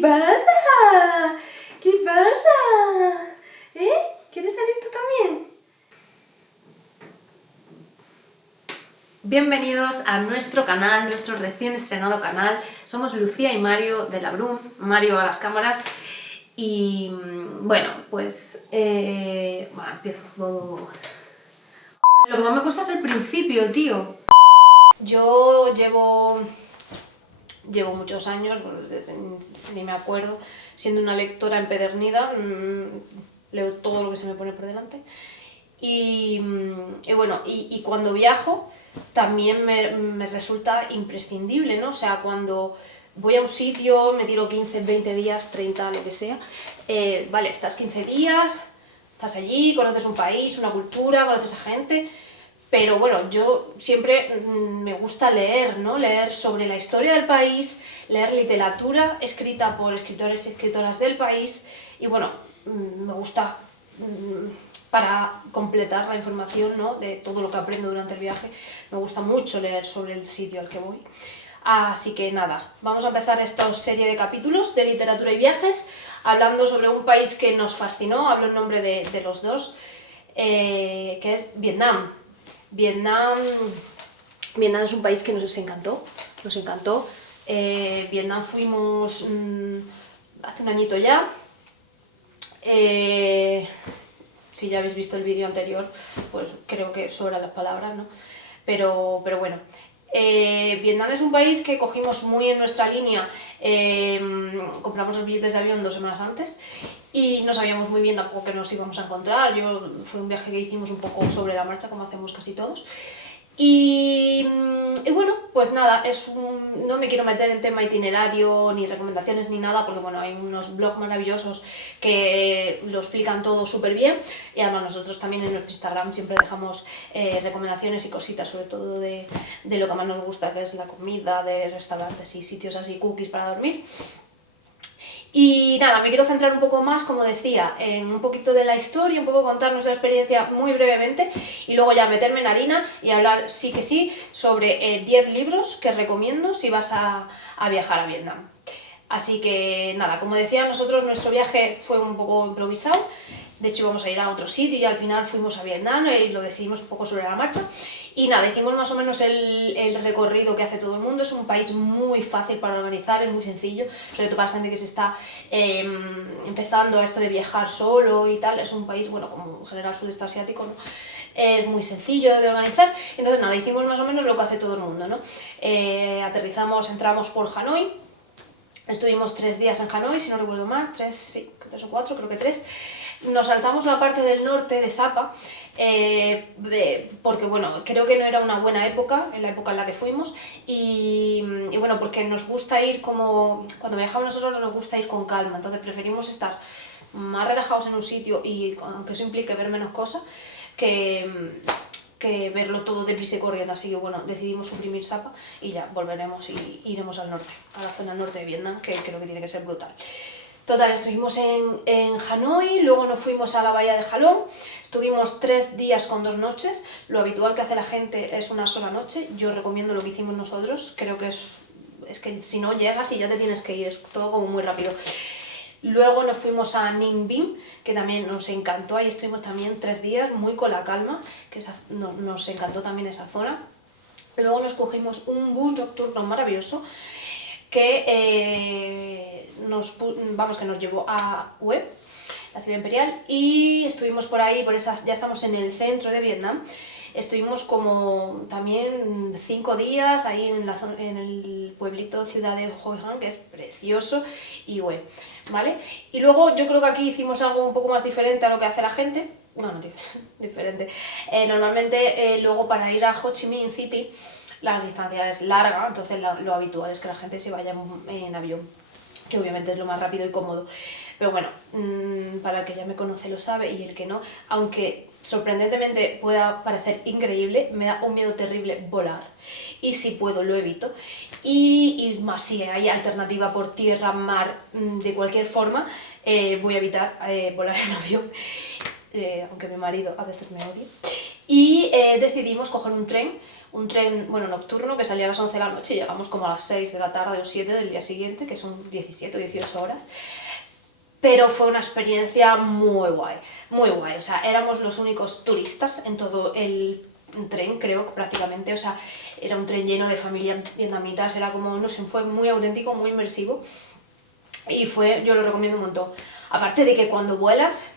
¿Qué pasa? ¿Qué pasa? ¿Quieres salir tú también? Bienvenidos a nuestro canal, nuestro recién estrenado canal. Somos Lucía y Mario de la Brum, Mario a las cámaras. Y bueno, pues... empiezo. Lo que más me cuesta es el principio, tío. Yo llevo muchos años, ni me acuerdo, siendo una lectora empedernida, leo todo lo que se me pone por delante. Y cuando viajo también me resulta imprescindible, ¿no? O sea, cuando voy a un sitio, me tiro 15, 20 días, 30, lo que sea, vale, estás 15 días, estás allí, conoces un país, una cultura, conoces a gente, pero bueno, yo siempre me gusta leer, ¿no? Leer sobre la historia del país, leer literatura escrita por escritores y escritoras del país, y bueno, me gusta para completar la información, ¿no? De todo lo que aprendo durante el viaje. Me gusta mucho leer sobre el sitio al que voy. Así que nada, vamos a empezar esta serie de capítulos de literatura y viajes, hablando sobre un país que nos fascinó, hablo en nombre de los dos, que es Vietnam. Vietnam es un país que nos encantó, Vietnam fuimos hace un añito ya. Si ya habéis visto el vídeo anterior, pues creo que sobran las palabras, ¿no? Pero bueno, Vietnam es un país que cogimos muy en nuestra línea. Compramos los billetes de avión 2 semanas antes y no sabíamos muy bien tampoco qué nos íbamos a encontrar. Fue un viaje que hicimos un poco sobre la marcha, como hacemos casi todos. Y bueno, pues nada, no me quiero meter en tema itinerario, ni recomendaciones, ni nada, porque bueno, hay unos blogs maravillosos que lo explican todo súper bien, y además nosotros también en nuestro Instagram siempre dejamos recomendaciones y cositas, sobre todo de lo que más nos gusta, que es la comida, de restaurantes y sitios así, cookies para dormir. Y nada, me quiero centrar un poco más, como decía, en un poquito de la historia, un poco contar nuestra experiencia muy brevemente y luego ya meterme en harina y hablar sí que sí sobre 10 libros que recomiendo si vas a viajar a Vietnam. Así que nada, como decía, nuestro viaje fue un poco improvisado. De hecho íbamos a ir a otro sitio y al final fuimos a Vietnam y lo decidimos un poco sobre la marcha. Y nada, hicimos más o menos el recorrido que hace todo el mundo. Es un país muy fácil para organizar, es muy sencillo, sobre todo para la gente que se está empezando a esto de viajar solo y tal. Es un país, bueno, como en general sudeste asiático, ¿no? Es muy sencillo de organizar. Entonces nada, hicimos más o menos lo que hace todo el mundo, ¿no? Entramos por Hanoi. Estuvimos 3 días en Hanoi, si no recuerdo mal, 3 o 4, creo que 3. Nos saltamos la parte del norte de Sapa, porque bueno, creo que no era una buena época, en la época en la que fuimos, y bueno, porque nos gusta ir como, cuando viajamos nosotros nos gusta ir con calma, entonces preferimos estar más relajados en un sitio, y aunque eso implique ver menos cosas, que verlo todo deprisa y corriendo. Así que bueno, decidimos suprimir Sapa y ya volveremos y iremos al norte, a la zona norte de Vietnam, que creo que tiene que ser brutal. Total, estuvimos en Hanoi, luego nos fuimos a la bahía de Ha Long, estuvimos 3 días con 2 noches, lo habitual que hace la gente es una sola noche. Yo recomiendo lo que hicimos nosotros, creo que es que si no llegas y ya te tienes que ir, es todo como muy rápido. Luego nos fuimos a Ninh Binh, que también nos encantó, ahí estuvimos también 3 días, muy con la calma, que nos encantó también esa zona. Luego nos cogimos un bus nocturno maravilloso, que nos llevó a Hue, la ciudad imperial, y estuvimos por ahí, ya estamos en el centro de Vietnam. Estuvimos como también 5 días ahí en el pueblito ciudad de Hoi An, que es precioso, y Hue, ¿vale? Y luego yo creo que aquí hicimos algo un poco más diferente a lo que hace la gente. No diferente. Normalmente luego para ir a Ho Chi Minh City la distancia es larga, entonces lo habitual es que la gente se vaya en avión, que obviamente es lo más rápido y cómodo. Pero bueno, para el que ya me conoce lo sabe, y el que no, aunque sorprendentemente pueda parecer increíble, me da un miedo terrible volar, y si puedo lo evito. Y más si hay alternativa por tierra, mar, de cualquier forma, voy a evitar volar en avión, aunque mi marido a veces me odie. Y decidimos coger un tren un tren, bueno, nocturno, que salía a las 11 de la noche y llegamos como a las 6 de la tarde o 7 del día siguiente, que son 17 o 18 horas. Pero fue una experiencia muy guay, o sea, éramos los únicos turistas en todo el tren, creo, prácticamente, o sea, era un tren lleno de familias vietnamitas, era como, no sé, fue muy auténtico, muy inmersivo, y yo lo recomiendo un montón. Aparte de que cuando vuelas,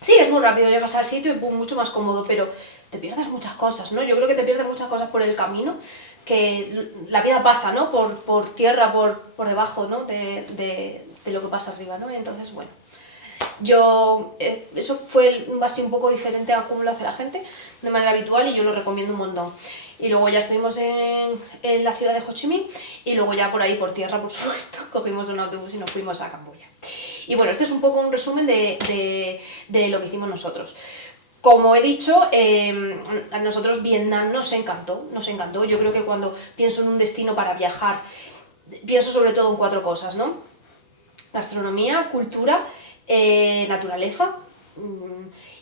sí, es muy rápido, llegas al sitio y mucho más cómodo, pero te pierdes muchas cosas, ¿no? Yo creo que te pierdes muchas cosas por el camino, que la vida pasa, ¿no? Por tierra, por debajo, ¿no? De lo que pasa arriba, ¿no? Y entonces, bueno, eso fue así un poco diferente a cómo lo hace la gente de manera habitual y yo lo recomiendo un montón. Y luego ya estuvimos en la ciudad de Ho Chi Minh y luego ya por ahí, por tierra, por supuesto, cogimos un autobús y nos fuimos a Camboya. Y bueno, este es un poco un resumen de lo que hicimos nosotros. Como he dicho, a nosotros Vietnam nos encantó. Yo creo que cuando pienso en un destino para viajar, pienso sobre todo en 4 cosas, ¿no? Gastronomía, cultura, naturaleza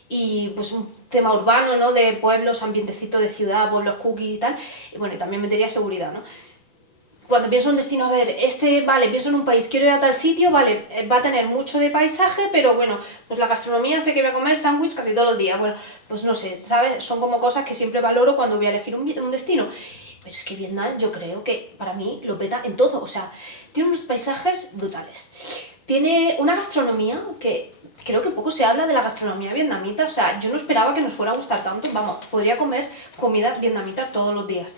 y pues un tema urbano, ¿no? De pueblos, ambientecito de ciudad, pueblos cookies y tal. Y bueno, y también metería seguridad, ¿no? Cuando pienso en un destino, a ver, vale, pienso en un país, quiero ir a tal sitio, vale, va a tener mucho de paisaje, pero bueno, pues la gastronomía, sé que voy a comer sándwich casi todos los días, bueno, pues no sé, ¿sabes? Son como cosas que siempre valoro cuando voy a elegir un destino. Pero es que Vietnam yo creo que para mí lo peta en todo, o sea, tiene unos paisajes brutales, tiene una gastronomía que creo que poco se habla de la gastronomía vietnamita, o sea, yo no esperaba que nos fuera a gustar tanto, vamos, podría comer comida vietnamita todos los días.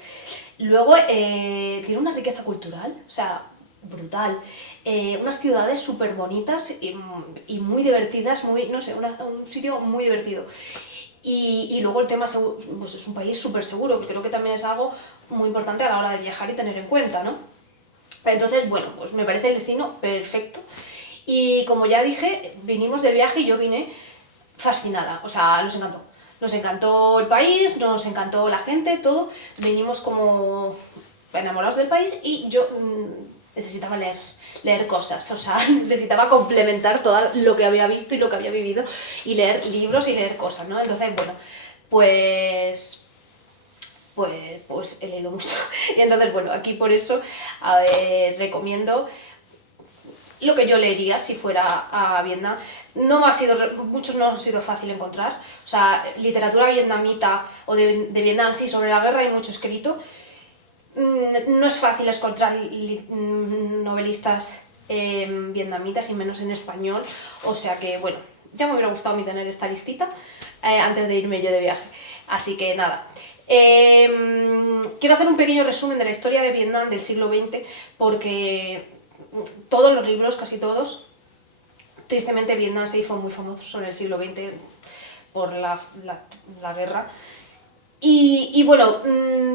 Luego tiene una riqueza cultural, o sea, brutal. Unas ciudades súper bonitas y muy divertidas, no sé, un sitio muy divertido. Y luego el tema, pues es un país súper seguro, que creo que también es algo muy importante a la hora de viajar y tener en cuenta, ¿no? Entonces, bueno, pues me parece el destino perfecto. Y como ya dije, vinimos del viaje y yo vine fascinada, o sea, nos encantó. Nos encantó el país, nos encantó la gente, todo. Venimos como enamorados del país y yo necesitaba leer cosas, o sea, necesitaba complementar todo lo que había visto y lo que había vivido y leer libros y leer cosas, ¿no? Entonces, bueno, pues he leído mucho. Y entonces, bueno, aquí por eso recomiendo lo que yo leería si fuera a Vietnam. Muchos no han sido fácil encontrar, o sea, literatura vietnamita o de Vietnam, sí, sobre la guerra hay mucho escrito. No es fácil encontrar novelistas vietnamitas y menos en español, o sea que, bueno, ya me hubiera gustado a mí tener esta listita antes de irme yo de viaje, así que nada. Quiero hacer un pequeño resumen de la historia de Vietnam del siglo XX porque todos los libros, casi todos, tristemente Vietnam se hizo muy famoso en el siglo XX por la guerra. Y bueno,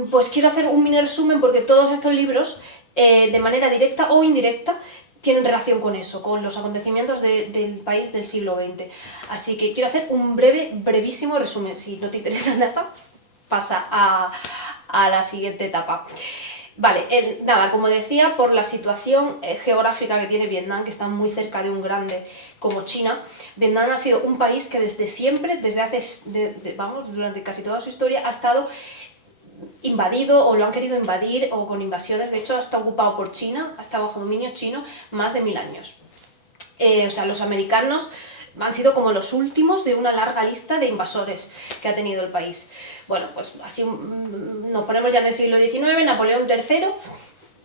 pues quiero hacer un mini resumen porque todos estos libros, de manera directa o indirecta, tienen relación con eso, con los acontecimientos del país del siglo XX. Así que quiero hacer un brevísimo resumen. Si no te interesa nada, pasa a la siguiente etapa. Vale, nada, como decía, por la situación geográfica que tiene Vietnam, que está muy cerca de un grande como China, Vietnam ha sido un país que desde siempre, durante casi toda su historia, ha estado invadido o lo han querido invadir o con invasiones. De hecho, ha estado ocupado por China, ha estado bajo dominio chino más de 1000 años. O sea, los americanos han sido como los últimos de una larga lista de invasores que ha tenido el país. Bueno, pues así nos ponemos ya en el siglo XIX, Napoleón III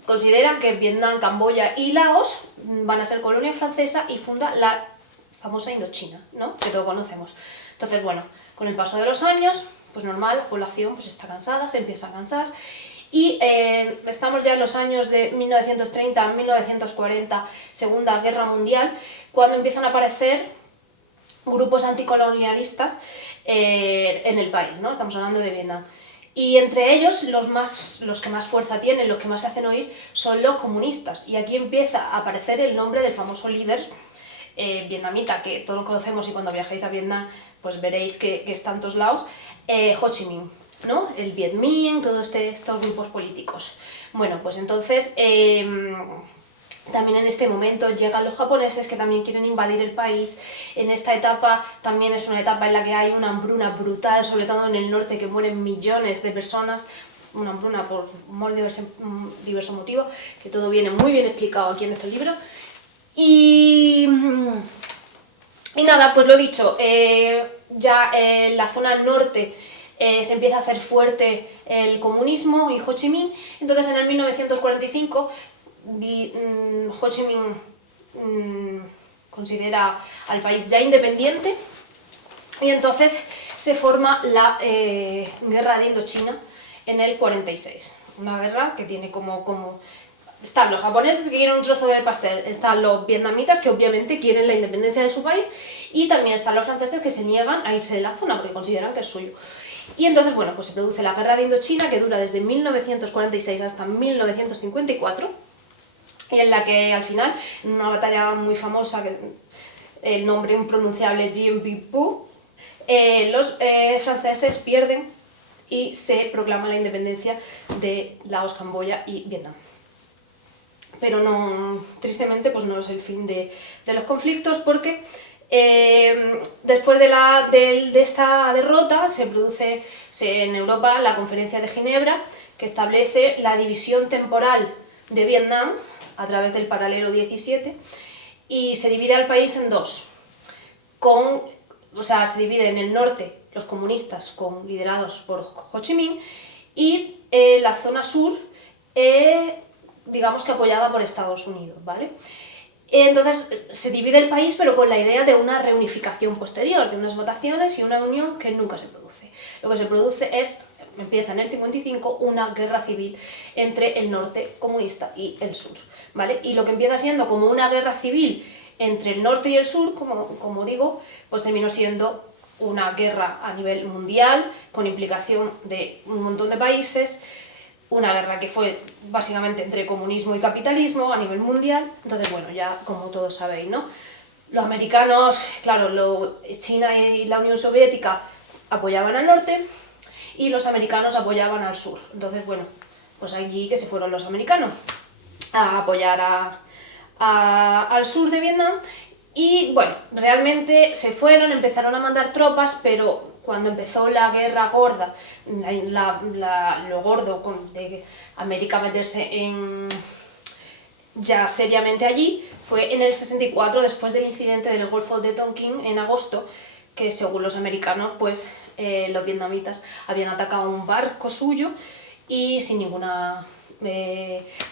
considera que Vietnam, Camboya y Laos van a ser colonia francesa y funda la famosa Indochina, ¿no? Que todos conocemos. Entonces, bueno, con el paso de los años, pues normal, la población pues está cansada, se empieza a cansar y estamos ya en los años de 1930 a 1940, Segunda Guerra Mundial, cuando empiezan a aparecer grupos anticolonialistas en el país, ¿no? Estamos hablando de Vietnam. Y entre ellos, los que más fuerza tienen, los que más se hacen oír, son los comunistas. Y aquí empieza a aparecer el nombre del famoso líder vietnamita, que todos conocemos y cuando viajéis a Vietnam pues veréis que está en todos lados, Ho Chi Minh, ¿no? El Viet Minh, todos estos grupos políticos. Bueno, pues entonces también en este momento llegan los japoneses que también quieren invadir el país. En esta etapa también es una etapa en la que hay una hambruna brutal, sobre todo en el norte, que mueren millones de personas una hambruna por muy diverso motivo, que todo viene muy bien explicado aquí en este libro. Y nada, pues lo dicho, ya en la zona norte se empieza a hacer fuerte el comunismo y Ho Chi Minh. Entonces en el 1945 Ho Chi Minh considera al país ya independiente y entonces se forma la guerra de Indochina en el 46. Una guerra que tiene como están los japoneses que quieren un trozo del pastel, están los vietnamitas que obviamente quieren la independencia de su país y también están los franceses que se niegan a irse de la zona porque consideran que es suyo. Y entonces, bueno, pues se produce la guerra de Indochina que dura desde 1946 hasta 1954 y en la que al final, en una batalla muy famosa, el nombre impronunciable Dien Bien Phu, los franceses pierden y se proclama la independencia de Laos, Camboya y Vietnam. Pero no, tristemente, pues no es el fin de los conflictos porque después de esta derrota se produce en Europa la Conferencia de Ginebra que establece la división temporal de Vietnam a través del paralelo 17 y se divide al país en dos. Se divide en el norte los comunistas liderados por Ho Chi Minh y la zona sur digamos que apoyada por Estados Unidos, ¿vale? Entonces se divide el país pero con la idea de una reunificación posterior, de unas votaciones y una unión que nunca se produce. Lo que se produce empieza en el 55 una guerra civil entre el norte comunista y el sur, ¿vale? Y lo que empieza siendo como una guerra civil entre el norte y el sur, como digo, pues terminó siendo una guerra a nivel mundial con implicación de un montón de países. Una guerra que fue básicamente entre comunismo y capitalismo a nivel mundial. Entonces, bueno, ya como todos sabéis, ¿no? Los americanos, claro, China y la Unión Soviética apoyaban al norte y los americanos apoyaban al sur. Entonces, bueno, pues allí que se fueron los americanos a apoyar al sur de Vietnam. Y bueno, realmente se fueron, empezaron a mandar tropas, pero cuando empezó la guerra gorda, lo gordo de América meterse ya seriamente allí, fue en el 64, después del incidente del Golfo de Tonkin en agosto, que según los americanos, pues los vietnamitas habían atacado un barco suyo y sin ninguna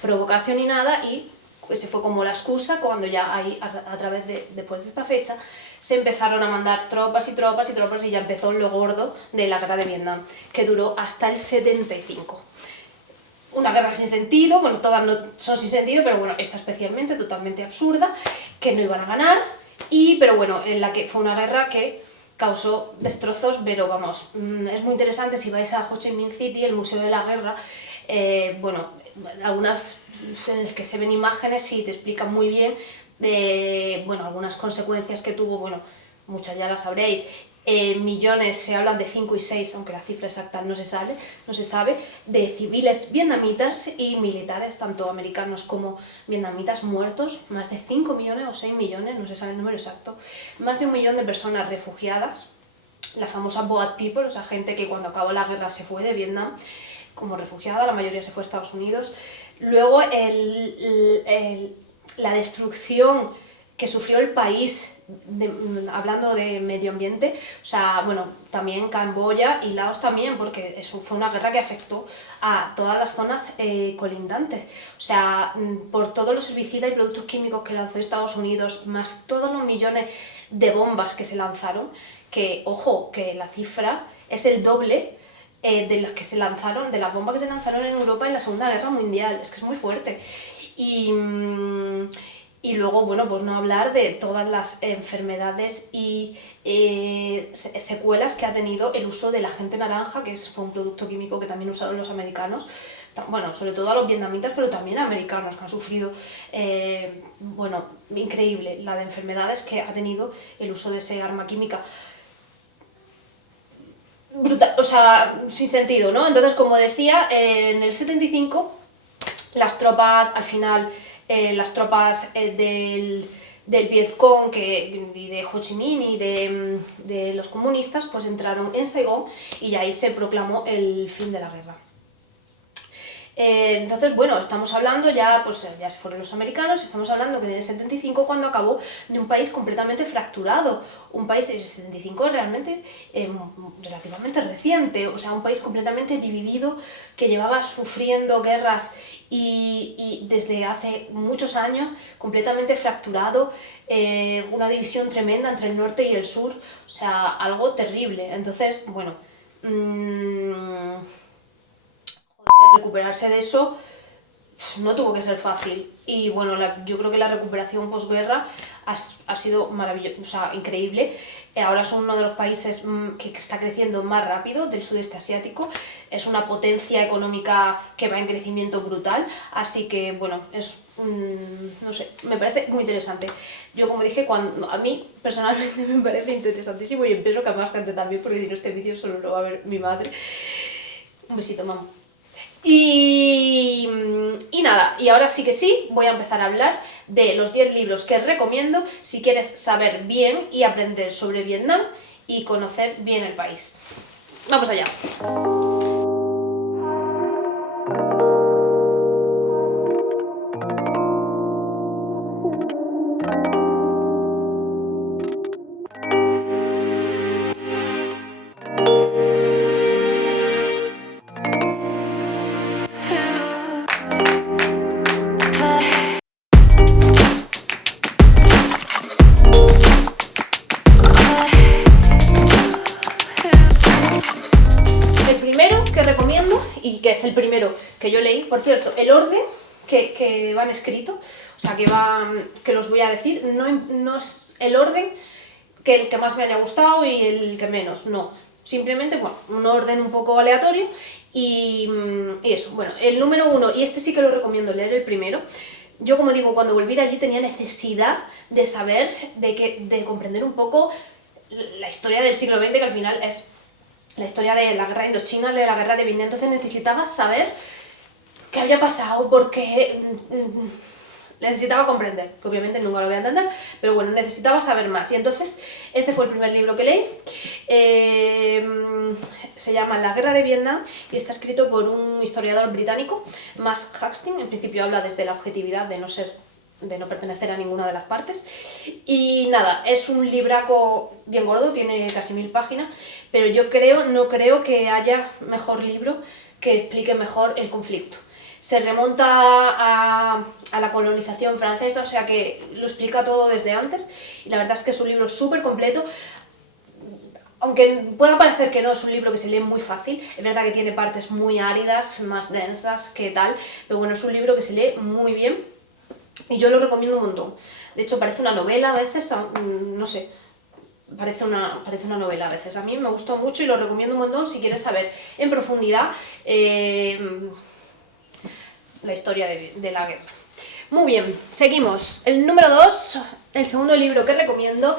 provocación ni nada, y pues se fue como la excusa cuando ya ahí, después de esta fecha, se empezaron a mandar tropas y tropas y tropas y ya empezó lo gordo de la guerra de Vietnam, que duró hasta el 75. Una guerra sin sentido, bueno, todas no son sin sentido, pero bueno, esta especialmente, totalmente absurda, que no iban a ganar, pero bueno, en la que fue una guerra que causó destrozos, pero vamos, es muy interesante si vais a Ho Chi Minh City, el Museo de la Guerra, bueno, algunas en las que se ven imágenes y te explican muy bien bueno, algunas consecuencias que tuvo, bueno, muchas ya las sabréis, millones, se hablan de 5 y 6, aunque la cifra exacta no se sabe, de civiles vietnamitas y militares, tanto americanos como vietnamitas, muertos, más de 5 millones o 6 millones, no se sabe el número exacto, más de 1 millón de personas refugiadas, la famosa Boat People, o sea, gente que cuando acabó la guerra se fue de Vietnam como refugiada, la mayoría se fue a Estados Unidos. Luego la destrucción que sufrió el país, hablando de medio ambiente, o sea, bueno, también Camboya y Laos también, porque eso fue una guerra que afectó a todas las zonas colindantes. O sea, por todos los herbicidas y productos químicos que lanzó Estados Unidos, más todos los millones de bombas que se lanzaron, que, ojo, que la cifra es el doble de las que se lanzaron, de las bombas que se lanzaron en Europa en la Segunda Guerra Mundial. Es que es muy fuerte. Y luego, bueno, pues no hablar de todas las enfermedades y secuelas que ha tenido el uso del agente naranja, que fue un producto químico que también usaron los americanos, bueno, sobre todo a los vietnamitas, pero también a americanos que han sufrido, bueno, increíble la de enfermedades que ha tenido el uso de ese arma química. Brutal, o sea, sin sentido, ¿no? Entonces, como decía, en el 75 las tropas, al final, las tropas del Vietcong y de Ho Chi Minh y de los comunistas, pues entraron en Saigón y ahí se proclamó el fin de la guerra. Entonces, bueno, estamos hablando ya, pues ya se fueron los americanos, estamos hablando que en el 75 cuando acabó de un país completamente fracturado, un país, el 75 realmente relativamente reciente, o sea, un país completamente dividido que llevaba sufriendo guerras y desde hace muchos años completamente fracturado, una división tremenda entre el norte y el sur, o sea, algo terrible. Entonces, bueno, recuperarse de eso no tuvo que ser fácil. Y bueno, yo creo que la recuperación posguerra ha sido maravillosa, o sea, increíble. Ahora son uno de los países que está creciendo más rápido del sudeste asiático. Es una potencia económica que va en crecimiento brutal. Así que, bueno, no sé, me parece muy interesante. Yo, como dije, a mí personalmente me parece interesantísimo y espero que a más gente también, porque si no este vídeo solo lo va a ver mi madre. Un besito, mamá. Y nada, y ahora sí que sí, voy a empezar a hablar de los 10 libros que recomiendo si quieres saber bien y aprender sobre Vietnam y conocer bien el país. Vamos allá. Y que es el primero que yo leí, por cierto, el orden que van escritos, o sea, que los voy a decir, no es el orden que el que más me haya gustado y el que menos, no. Simplemente, bueno, un orden un poco aleatorio y eso. Bueno, el número 1, y este sí que lo recomiendo leer, el primero. Yo, como digo, cuando volví de allí tenía necesidad de saber, de comprender un poco la historia del siglo XX, que al final es la historia de la guerra indochina, de la guerra de Vietnam. Entonces necesitaba saber qué había pasado, porque necesitaba comprender, que obviamente nunca lo voy a entender, pero bueno, necesitaba saber más. Y entonces este fue el primer libro que leí. Se llama La guerra de Vietnam y está escrito por un historiador británico, Max Hastings. En principio habla desde la objetividad de no pertenecer a ninguna de las partes. Y nada, es un libraco bien gordo, tiene casi 1000 páginas, pero yo no creo que haya mejor libro que explique mejor el conflicto. Se remonta a la colonización francesa, o sea que lo explica todo desde antes, y la verdad es que es un libro súper completo. Aunque pueda parecer que no, es un libro que se lee muy fácil, es verdad que tiene partes muy áridas, más densas que tal, pero bueno, es un libro que se lee muy bien y yo lo recomiendo un montón. De hecho, parece una novela a veces, no sé, parece una novela a veces. A mí me gustó mucho y lo recomiendo un montón si quieres saber en profundidad la historia de la guerra. Muy bien, seguimos. El número 2, el segundo libro que recomiendo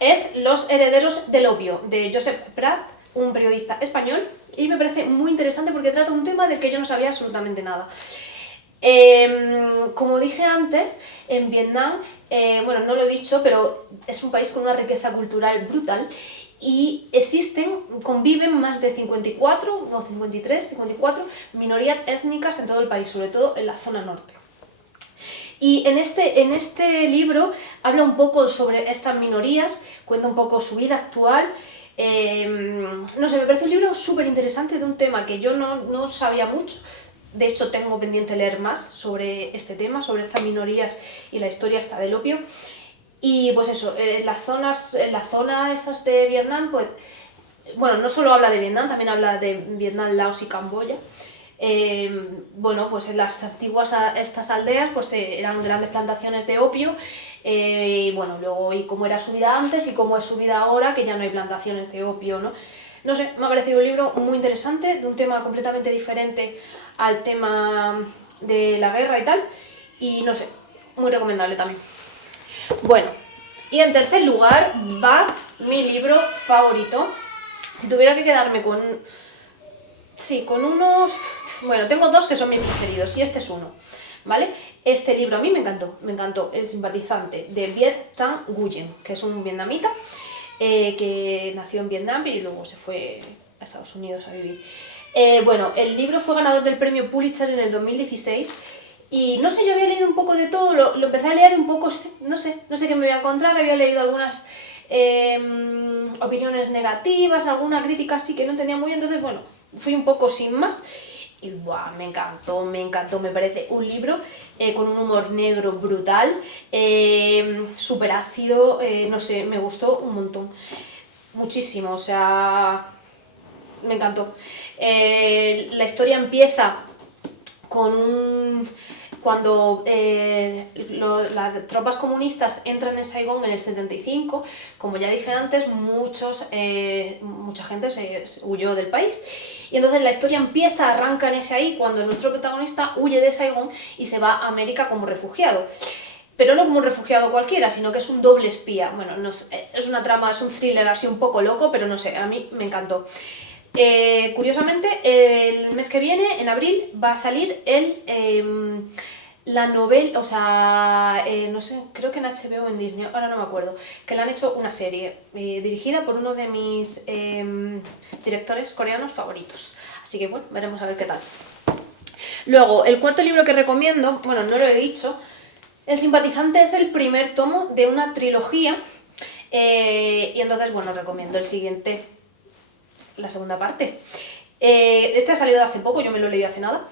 es Los herederos del opio, de Josep Prat, un periodista español, y me parece muy interesante porque trata un tema del que yo no sabía absolutamente nada. Como dije antes, en Vietnam, bueno, no lo he dicho, pero es un país con una riqueza cultural brutal y conviven más de 54 o 54 minorías étnicas en todo el país, sobre todo en la zona norte. Y en este libro habla un poco sobre estas minorías, cuenta un poco su vida actual. No sé, me parece un libro súper interesante de un tema que yo no sabía mucho. De hecho, tengo pendiente leer más sobre este tema, sobre estas minorías y la historia hasta del opio. Y pues eso, en la zona estas de Vietnam, pues, bueno, no solo habla de Vietnam, también habla de Vietnam, Laos y Camboya. Bueno, pues en las antiguas estas aldeas pues eran grandes plantaciones de opio, y bueno, luego y cómo era su vida antes y cómo es su vida ahora, que ya no hay plantaciones de opio, ¿no? No sé, me ha parecido un libro muy interesante, de un tema completamente diferente al tema de la guerra y tal, y no sé, muy recomendable también. Bueno, y en tercer lugar va mi libro favorito. Si tuviera que quedarme con... Sí, con unos... Bueno, tengo dos que son mis preferidos y este es uno, ¿vale? Este libro a mí me encantó, es simpatizante, de Viet Thanh Nguyen, que es un vietnamita que nació en Vietnam y luego se fue a Estados Unidos a vivir. Bueno, el libro fue ganador del premio Pulitzer en el 2016 y no sé, yo había leído un poco de todo, lo empecé a leer un poco, no sé qué me voy a encontrar, había leído algunas opiniones negativas, alguna crítica así que no entendía muy bien, entonces bueno, fui un poco sin más y ¡buah! Me encantó, me parece un libro con un humor negro brutal, súper ácido, no sé, me gustó un montón, muchísimo, o sea, me encantó. La historia empieza con cuando las tropas comunistas entran en Saigón en el 75, como ya dije antes, mucha gente se huyó del país. Y entonces la historia arranca en ese ahí, cuando nuestro protagonista huye de Saigón y se va a América como refugiado. Pero no como un refugiado cualquiera, sino que es un doble espía. Bueno, no sé, es una trama, es un thriller así un poco loco, pero no sé, a mí me encantó. Curiosamente, el mes que viene, en abril, va a salir la novela, o sea, no sé, creo que en HBO o en Disney, ahora no me acuerdo, que le han hecho una serie dirigida por uno de mis directores coreanos favoritos. Así que bueno, veremos a ver qué tal. Luego, el cuarto libro que recomiendo, bueno, no lo he dicho, El simpatizante es el primer tomo de una trilogía y entonces, bueno, recomiendo el siguiente, la segunda parte. Este ha salido de hace poco, yo me lo he leído hace nada.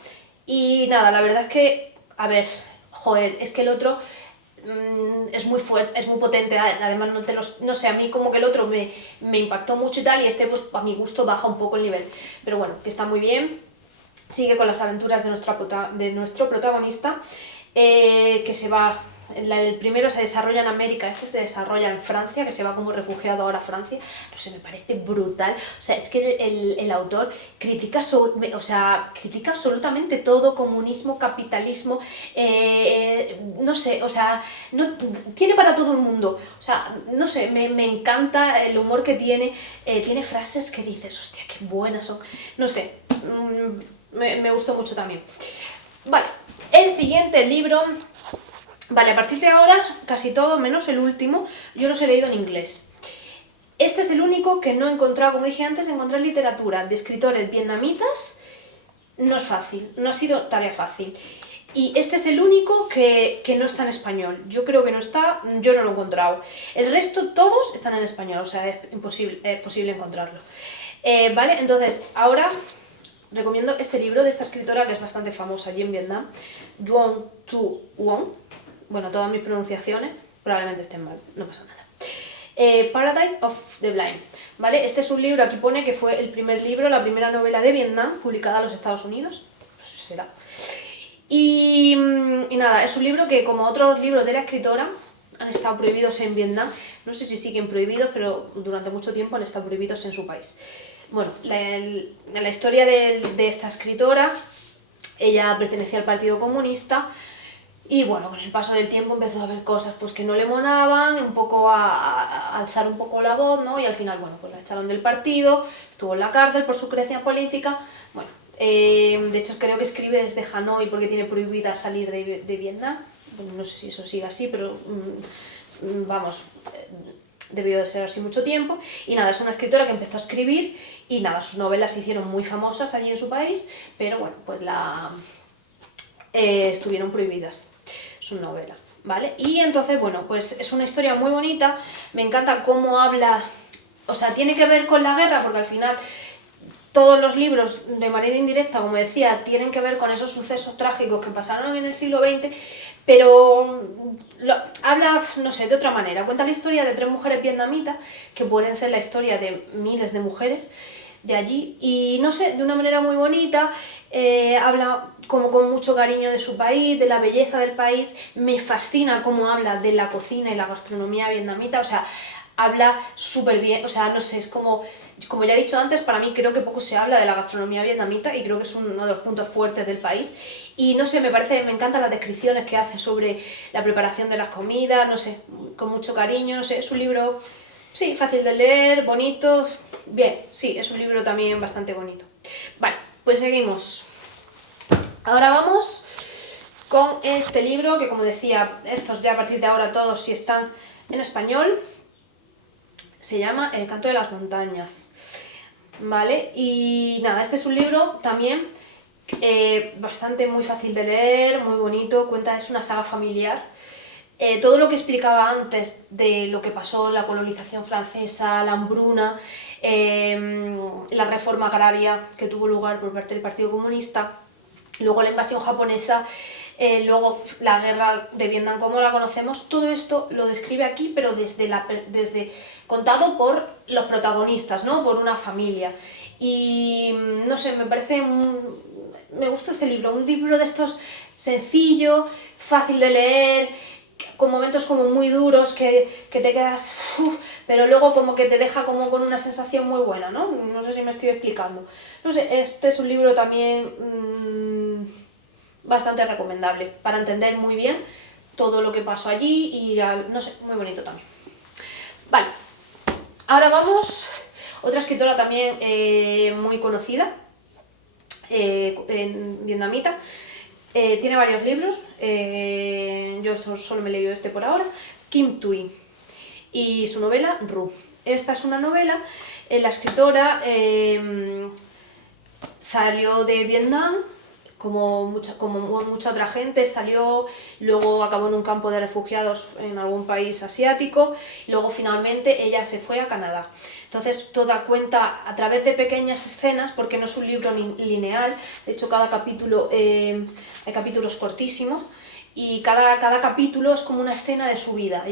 Y nada, la verdad es que, a ver, joder, es que el otro es muy fuerte, es muy potente, además no sé, a mí como que el otro me impactó mucho y tal, y este pues a mi gusto baja un poco el nivel. Pero bueno, que está muy bien, sigue con las aventuras de nuestro protagonista, que se va... El primero se desarrolla en América, este se desarrolla en Francia, que se va como refugiado ahora a Francia. No sé, me parece brutal. O sea, es que el autor critica absolutamente todo, comunismo, capitalismo, no sé, o sea, no, tiene para todo el mundo. O sea, no sé, me encanta el humor que tiene frases que dices, hostia, qué buenas son. No sé, me gustó mucho también. Vale, el siguiente libro... Vale, a partir de ahora, casi todo, menos el último, yo los he leído en inglés. Este es el único que no he encontrado, como dije antes, encontrar literatura de escritores vietnamitas no es fácil, no ha sido tarea fácil. Y este es el único que no está en español. Yo creo que no está, yo no lo he encontrado. El resto, todos están en español, o sea, es posible encontrarlo. Vale, entonces, ahora recomiendo este libro de esta escritora que es bastante famosa allí en Vietnam, Duong Tu Wong. Bueno, todas mis pronunciaciones probablemente estén mal, no pasa nada. Paradise of the Blind, ¿vale? Este es un libro, aquí pone que fue el primer libro, la primera novela de Vietnam, publicada en los Estados Unidos, pues será. Y nada, es un libro que, como otros libros de la escritora, han estado prohibidos en Vietnam. No sé si siguen prohibidos, pero durante mucho tiempo han estado prohibidos en su país. Bueno, la historia de esta escritora, ella pertenecía al Partido Comunista. Y bueno, con el paso del tiempo empezó a haber cosas pues que no le monaban, un poco a alzar un poco la voz, ¿no? Y al final, bueno, pues la echaron del partido, estuvo en la cárcel por su creencia política. Bueno, de hecho creo que escribe desde Hanoi porque tiene prohibida salir de Vietnam. Bueno, no sé si eso sigue así, pero vamos, debió de ser así mucho tiempo. Y nada, es una escritora que empezó a escribir y nada, sus novelas se hicieron muy famosas allí en su país, pero bueno, pues estuvieron prohibidas su novela, ¿vale? Y entonces, bueno, pues es una historia muy bonita, me encanta cómo habla, o sea, tiene que ver con la guerra, porque al final todos los libros, de manera indirecta, como decía, tienen que ver con esos sucesos trágicos que pasaron en el siglo XX, pero habla, no sé, de otra manera. Cuenta la historia de 3 mujeres vietnamitas, que pueden ser la historia de miles de mujeres de allí, y no sé, de una manera muy bonita, habla como con mucho cariño de su país, de la belleza del país. Me fascina cómo habla de la cocina y la gastronomía vietnamita, o sea, habla súper bien, o sea, no sé, es como ya he dicho antes, para mí creo que poco se habla de la gastronomía vietnamita y creo que es uno de los puntos fuertes del país. Y no sé, me encantan las descripciones que hace sobre la preparación de las comidas, no sé, con mucho cariño, no sé, es un libro, sí, fácil de leer, bonito, bien, sí, es un libro también bastante bonito. Vale, pues seguimos. Ahora vamos con este libro, que como decía, estos ya a partir de ahora todos sí están en español. Se llama El canto de las montañas. ¿vale? Y nada, este es un libro también bastante muy fácil de leer, muy bonito, es una saga familiar. Todo lo que explicaba antes de lo que pasó, la colonización francesa, la hambruna, la reforma agraria que tuvo lugar por parte del Partido Comunista, luego la invasión japonesa, luego la guerra de Vietnam como la conocemos, todo esto lo describe aquí, pero desde contado por los protagonistas, ¿no? Por una familia. Y no sé, me gusta este libro, un libro de estos sencillo, fácil de leer, con momentos como muy duros que te quedas, pero luego como que te deja como con una sensación muy buena, ¿no? No sé si me estoy explicando. No sé, este es un libro también bastante recomendable para entender muy bien todo lo que pasó allí y no sé, muy bonito también. Vale, ahora vamos, otra escritora también muy conocida, vietnamita, tiene varios libros, yo solo me he leído este por ahora, Kim Thuy, y su novela Ru. Esta es una novela, la escritora salió de Vietnam, como mucha otra gente, salió, luego acabó en un campo de refugiados en algún país asiático, y luego finalmente ella se fue a Canadá. Entonces toda cuenta a través de pequeñas escenas, porque no es un libro lineal, de hecho cada capítulo, hay capítulos cortísimos, y cada capítulo es como una escena de su vida,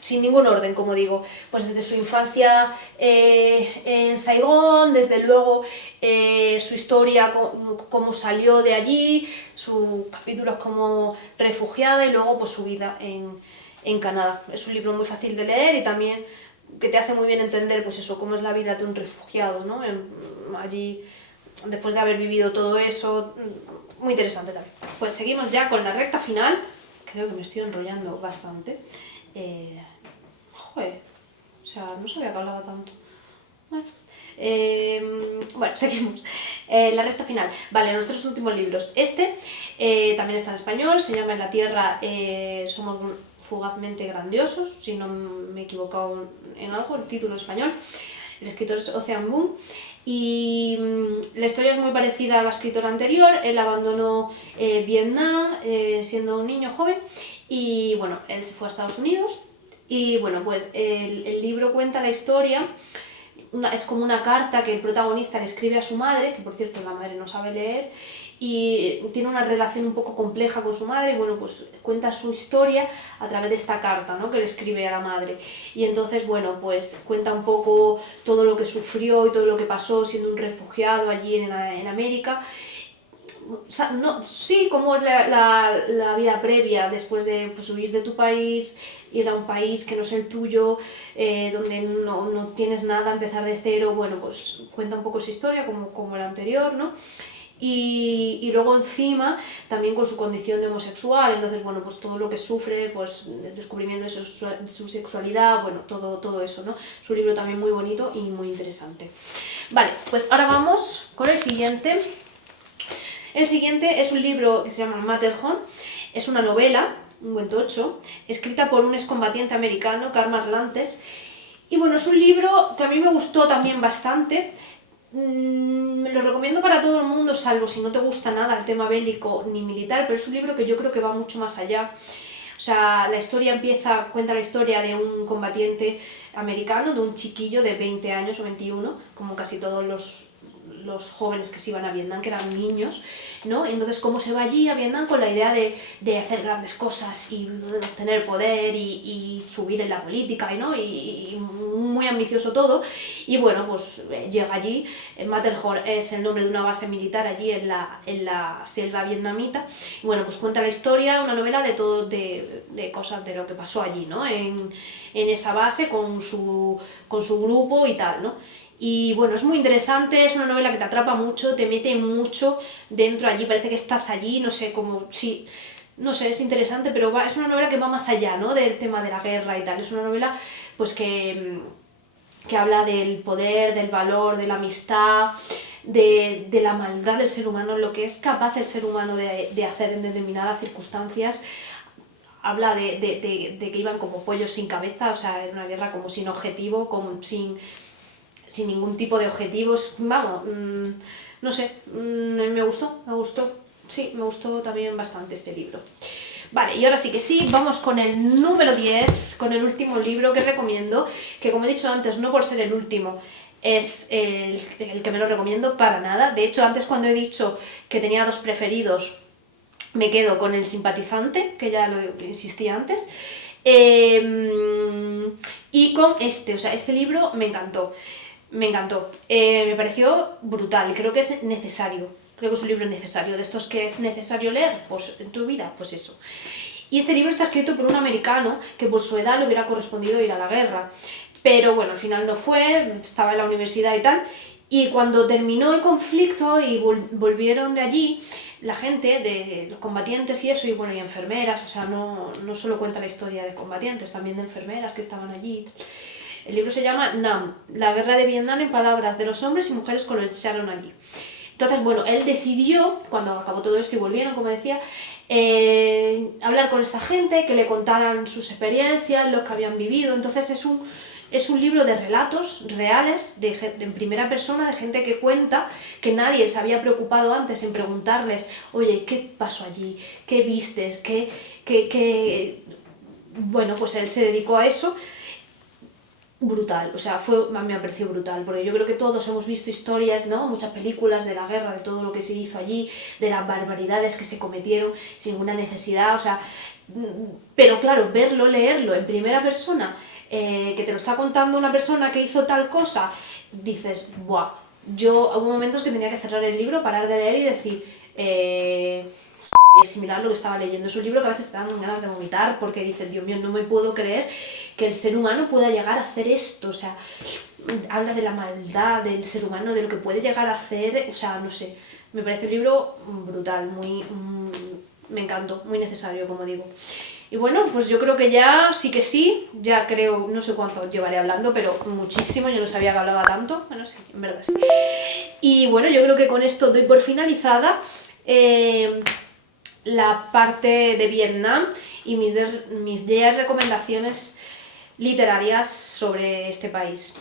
sin ningún orden, como digo, pues desde su infancia en Saigón, desde luego su historia, cómo salió de allí, sus capítulos como refugiada y luego pues su vida en Canadá. Es un libro muy fácil de leer y también que te hace muy bien entender pues eso, cómo es la vida de un refugiado, ¿no? Allí, después de haber vivido todo eso, muy interesante también. Pues seguimos ya con la recta final. Creo que me estoy enrollando bastante. Joder, o sea, no sabía que hablaba tanto. Bueno, seguimos. La recta final. Vale, nuestros últimos libros. Este también está en español, se llama En la Tierra somos fugazmente grandiosos, si no me he equivocado en algo, el título en español. El escritor es Ocean Vuong. Y la historia es muy parecida a la escritora anterior. Él abandonó Vietnam siendo un niño joven y bueno, él se fue a Estados Unidos y bueno, pues el libro cuenta la historia. Es como una carta que el protagonista le escribe a su madre, que por cierto la madre no sabe leer, y tiene una relación un poco compleja con su madre, y bueno, pues cuenta su historia a través de esta carta, ¿no? Que le escribe a la madre. Y entonces, bueno, pues cuenta un poco todo lo que sufrió y todo lo que pasó siendo un refugiado allí en América. No, sí, como es la vida previa después de pues, huir de tu país, ir a un país que no es el tuyo, donde no tienes nada, empezar de cero, bueno, pues cuenta un poco esa historia como la anterior, ¿no? Y luego encima también con su condición de homosexual, entonces bueno, pues todo lo que sufre, pues el descubrimiento de su sexualidad, bueno, todo eso, ¿no? Es un libro también muy bonito y muy interesante. Vale, pues ahora vamos con el siguiente. El siguiente es un libro que se llama Matterhorn, es una novela, un buen tocho, escrita por un excombatiente americano, Karl Marlantes, y bueno, es un libro que a mí me gustó también bastante. Me lo recomiendo para todo el mundo, salvo si no te gusta nada el tema bélico ni militar, pero es un libro que yo creo que va mucho más allá. O sea, cuenta la historia de un combatiente americano, de un chiquillo de 20 años o 21, como casi todos los jóvenes que se iban a Vietnam, que eran niños, ¿no? Entonces, cómo se va allí a Vietnam con la idea de hacer grandes cosas y tener poder y subir en la política, ¿no? Y muy ambicioso todo. Y bueno, pues llega allí. Matterhorn es el nombre de una base militar allí en la selva vietnamita. Y bueno, pues cuenta la historia, una novela de cosas de lo que pasó allí, ¿no? En esa base con su grupo y tal, ¿no? Y bueno, es muy interesante, es una novela que te atrapa mucho, te mete mucho dentro allí, parece que estás allí, no sé, como sí, no sé, es interesante, pero es una novela que va más allá, ¿no? Del tema de la guerra y tal. Es una novela pues que habla del poder, del valor, de la amistad, de la maldad del ser humano, lo que es capaz el ser humano de hacer en determinadas circunstancias. Habla de que iban como pollos sin cabeza, o sea, era una guerra como sin objetivo, sin sin ningún tipo de objetivos, vamos, no sé, me gustó, sí, me gustó también bastante este libro. Vale, y ahora sí que sí, vamos con el número 10, con el último libro que recomiendo, que como he dicho antes, no por ser el último, es el que menos recomiendo para nada. De hecho, antes cuando he dicho que tenía dos preferidos, me quedo con El simpatizante, que ya lo insistí antes, y con este, o sea, este libro me encantó, me pareció brutal, creo que es necesario, creo que es un libro necesario, de estos que es necesario leer, pues en tu vida, pues eso. Y este libro está escrito por un americano que por su edad le hubiera correspondido ir a la guerra, pero bueno, al final no fue, estaba en la universidad y tal, y cuando terminó el conflicto y volvieron de allí, la gente, de los combatientes y eso, y bueno, y enfermeras, o sea, no solo cuenta la historia de combatientes, también de enfermeras que estaban allí. El libro se llama Nam, la guerra de Vietnam en palabras de los hombres y mujeres que lo echaron allí. Entonces, bueno, él decidió, cuando acabó todo esto y volvieron, como decía, hablar con esta gente, que le contaran sus experiencias, lo que habían vivido. Entonces es un libro de relatos reales, en primera persona, de gente que cuenta, que nadie se había preocupado antes en preguntarles, oye, ¿qué pasó allí? ¿Qué vistes? Bueno, pues él se dedicó a eso. Brutal, o sea, me pareció brutal, porque yo creo que todos hemos visto historias, ¿no? Muchas películas de la guerra, de todo lo que se hizo allí, de las barbaridades que se cometieron sin ninguna necesidad, o sea, pero claro, verlo, leerlo en primera persona, que te lo está contando una persona que hizo tal cosa, dices, buah, yo hubo momentos que tenía que cerrar el libro, parar de leer y decir, y asimilar lo que estaba leyendo. Es un libro que a veces te dan ganas de vomitar porque dices, Dios mío, no me puedo creer que el ser humano pueda llegar a hacer esto, o sea, habla de la maldad del ser humano, de lo que puede llegar a hacer, o sea, no sé, me parece un libro brutal, me encantó, muy necesario, como digo. Y bueno, pues yo creo que ya sí que sí, ya creo, no sé cuánto llevaré hablando, pero muchísimo, yo no sabía que hablaba tanto, bueno, sí, en verdad sí. Y bueno, yo creo que con esto doy por finalizada la parte de Vietnam y mis 10 recomendaciones literarias sobre este país.